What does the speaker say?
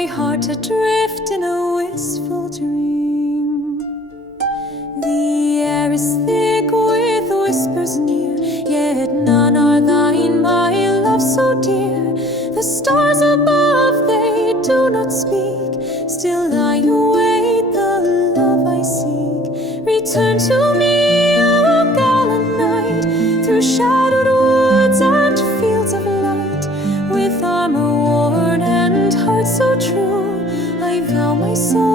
my heart adrift in a wistful dream. The air is thick with whispers near, yet none are thine, my love so dear. The stars above, they do not speak, still I await the love I seek. Return to me, O gallant knight, through shadowed woods and fields of light. With armor worn and heart so true, I vow my soul